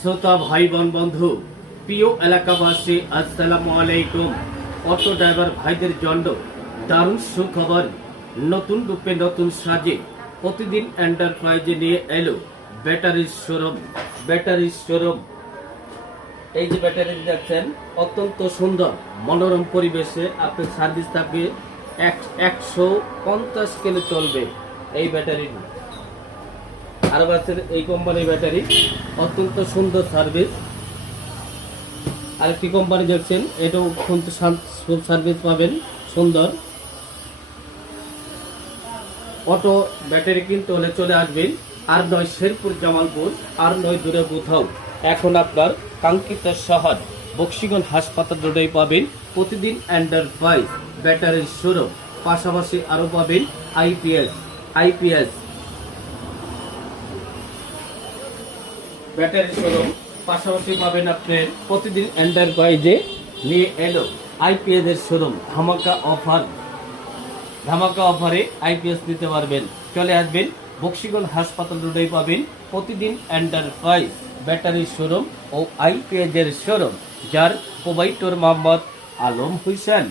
শ্রোতা ভাই বোন বন্ধু, প্রিয় এলাকাবাসী, আসসালামু আলাইকুম। অটো ড্রাইভার ভাইদের জন্য দারুণ সুখবর। নতুন রূপে নতুন সাজে প্রতিদিন এন্টারপ্রাইজে নিয়ে এলো ব্যাটারির শোরুম। এই যে ব্যাটারি দেখছেন, অত্যন্ত সুন্দর মনোরম পরিবেশে আপনার সার্ভিস থাকবে। 150 কিলো চলবে এই ব্যাটারি। আর আছে এই কোম্পানির ব্যাটারি, অত্যন্ত সুন্দর সার্ভিস। আরেকটি কোম্পানি দেখছেন, এটাও কিন্তু খুব সার্ভিস পাবেন, সুন্দর। অটো ব্যাটারি কিনতে হলে চলে আসবেন, আর নয় শেরপুর জামালপুর, আর নয় দূরে কোথাও। এখন আপনার কাঙ্ক্ষিত শহর বক্সিগঞ্জ হাসপাতাল রোডেই পাবেন প্রতিদিন এন্টারপ্রাইজ ব্যাটারির শোরুম। পাশাপাশি আরও পাবেন আইপিএস ব্যাটারি শোরুম। পাশাপাশি পাবেন আপনার প্রতিদিন এন্টারপ্রাইজে নিয়ে এলো আইপিএস এর শোরুম। ধামাকা অফারে আইপিএস নিতে পারবেন। চলে আসবেন বক্সিগঞ্জ হাসপাতাল রোডেই পাবেন প্রতিদিন এন্টারপ্রাইজ ব্যাটারি শোরুম ও আইপিএস এর শোরুম, যার প্রোভাইডার মোহাম্মদ আলম হোসেন।